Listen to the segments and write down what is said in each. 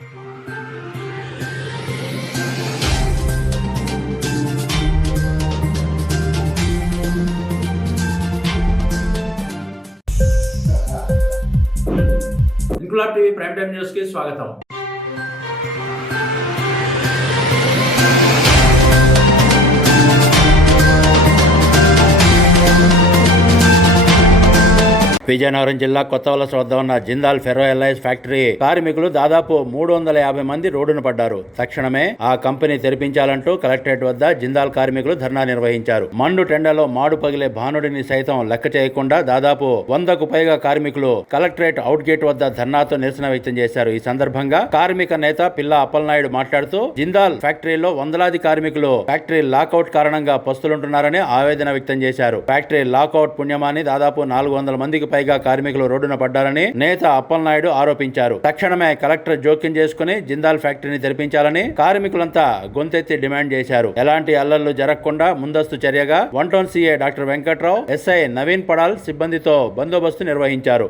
Inquilab TV prime time news కి స్వాగతం. విజయనగరం జిల్లా కొత్తవలస వద్ద ఉన్న జిందాల్ ఫెర్రో ఎలైజ్ ఫ్యాక్టరీ కార్మికులు దాదాపు 350 మంది రోడ్డున పడ్డారు. తక్షణమే ఆ కంపెనీ తెరిపించాలంటూ కలెక్టరేట్ వద్ద జిందాల్ కార్మికులు ధర్నా నిర్వహించారు. మండు టెండలో మాడు పగిలే భానుడిని సైతం లెక్క చేయకుండా దాదాపు 100కు పైగా కార్మికులు కలెక్టరేట్ అవుట్ గేట్ వద్ద ధర్నాతో నిరసన వ్యక్తం చేశారు. ఈ సందర్భంగా కార్మిక నేత పిల్ల అప్పలనాయుడు మాట్లాడుతూ జిందాల్ ఫ్యాక్టరీలో వందలాది కార్మికులు ఫ్యాక్టరీ లాకౌట్ కారణంగా పస్తులుంటున్నారని ఆవేదన వ్యక్తం చేశారు. ఫ్యాక్టరీ లాకౌట్ పుణ్యమాని దాదాపు 400 మందికి పైగా కార్మికులు రోడ్డున పడ్డారని నేత అప్పలనాయుడు ఆరోపించారు. తక్షణమే కలెక్టర్ జోక్యం చేసుకుని జిందాల్ ఫ్యాక్టరీని తెరిపించాలని కార్మికులంతా గొంతెత్తి డిమాండ్ చేశారు. ఎలాంటి అల్లర్లు జరగకుండా ముందస్తు చర్యగా 1 town CA doctor Venkatrao, SI Naveen Padal సిబ్బందితో బందోబస్తు నిర్వహించారు.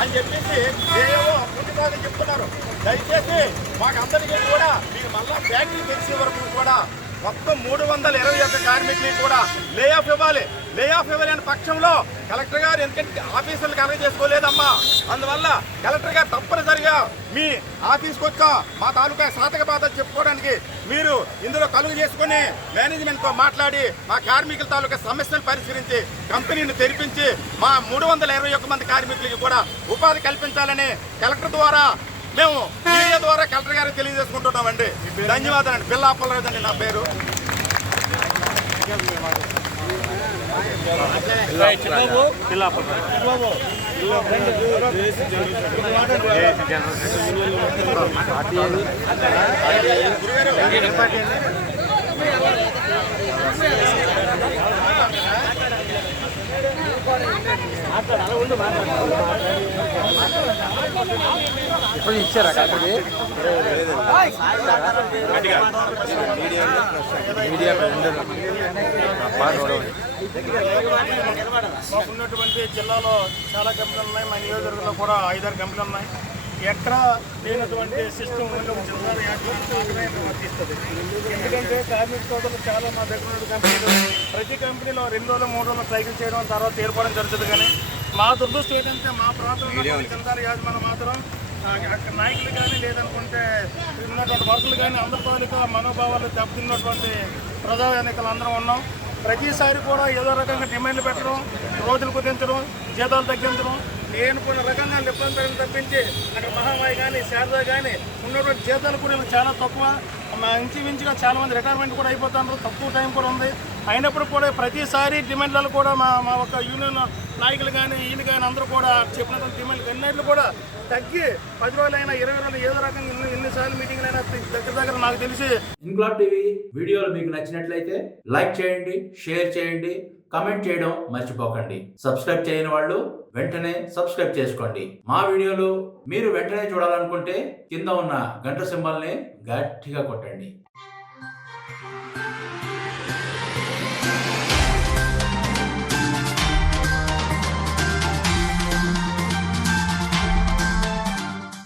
అని చెప్పేసి ఏవో అప్పుడుగా చెప్తున్నారు. దయచేసి మాకందరికీ కూడా మీరు మళ్ళా ఫ్యాక్టరీ తెలిసే వరకు కూడా మొత్తం 321 కార్మికులు కూడా లే ఆఫ్ ఇవ్వాలి. లే ఆఫ్ ఇవ్వలేని పక్షంలో కలెక్టర్ గారు ఎందుకంటే ఆఫీసులకు అలగ చేసుకోలేదమ్మా, అందువల్ల కలెక్టర్ గారు తప్పనిసరిగా మీ ఆఫీస్కి వచ్చా మా తాలూకా సాధక బాధ చెప్పుకోవడానికి మీరు ఇందులో కలుగు చేసుకుని మేనేజ్మెంట్తో మాట్లాడి మా కార్మికుల తాలూకా సమస్యలు పరిష్కరించి కంపెనీని తెరిపించి మా 321 మంది కార్మికులకి కూడా ఉపాధి కల్పించాలని కలెక్టర్ ద్వారా మేము మీడియా ద్వారా కలెక్టర్ గారికి తెలియజేసుకుంటున్నామండి. ధన్యవాదాలండి. పిల్ల అప్పలరాజు అండి నా పేరు. ఇప్పుడు ఇచ్చారా కాకపోతే మాకున్నటువంటి జిల్లాలో చాలా కంపెనీలు ఉన్నాయి. మా నియోజకవర్గంలో కూడా 5-6 కంపెనీలు ఉన్నాయి. ఎక్కడ లేనటువంటి సిస్టమ్ వర్తిస్తుంది. ఎందుకంటే కార్మిక సోదరులు చాలా మా దగ్గర ఉన్న కంపెనీలు ప్రతి కంపెనీలో 2 రోజులు 3 రోజులు సైకిల్ చేయడం తర్వాత ఏర్పడడం జరుగుతుంది. కానీ మా దురదృష్టం ఏంటంటే మా ప్రాంతంలో జిందాల్ యాజమాన్యం మాత్రం నాయకులు కానీ లేదనుకుంటే ఉన్నటువంటి వర్కులు కానీ అందరి తాలూకా మనోభావాలు దెబ్బతిన్నటువంటి ప్రజా ఎన్నికలు అందరం ఉన్నాం. ప్రతిసారి కూడా ఏదో రకంగా డిమాండ్లు పెట్టడం, రోజులు కుదించడం, జీతాలు తగ్గించడం, నేను కొన్ని రకంగా ఇబ్బందులు తప్పించి అక్కడ మహామాయి కానీ శారదా కానీ ఉన్నటువంటి జీతాలు కూడా చాలా తక్కువ. మా ఇంచుమించుగా చాలామంది రిటైర్మెంట్ కూడా అయిపోతున్నారు. తక్కువ టైం కూడా ఉంది. అయినప్పుడు కూడా ప్రతిసారి డిమాండ్లలో కూడా మా ఒక యూనియన్ నాయకులు కానీ వీళ్ళు కానీ అందరూ కూడా చెప్పినటువంటి డిమాండ్లు ఎన్నిట్లు కూడా తగ్గి 10 రోజులైనా 20 రోజులు ఏదో రకంగా ఎన్నిసార్లు మీటింగ్లు అయినా దగ్గర నాకు తెలిసి. ఇంక్లాబ్ టీవీ వీడియోలు మీకు నచ్చినట్లయితే లైక్ చేయండి, షేర్ చేయండి, కమెంట్ చేయడం మర్చిపోకండి. సబ్స్క్రైబ్ చేయని వాళ్ళు వెంటనే సబ్స్క్రైబ్ చేసుకోండి. మా వీడియోలు మీరు వెంటనే చూడాలనుకుంటే కింద ఉన్న గంట సింబల్ని గట్టిగా కొట్టండి.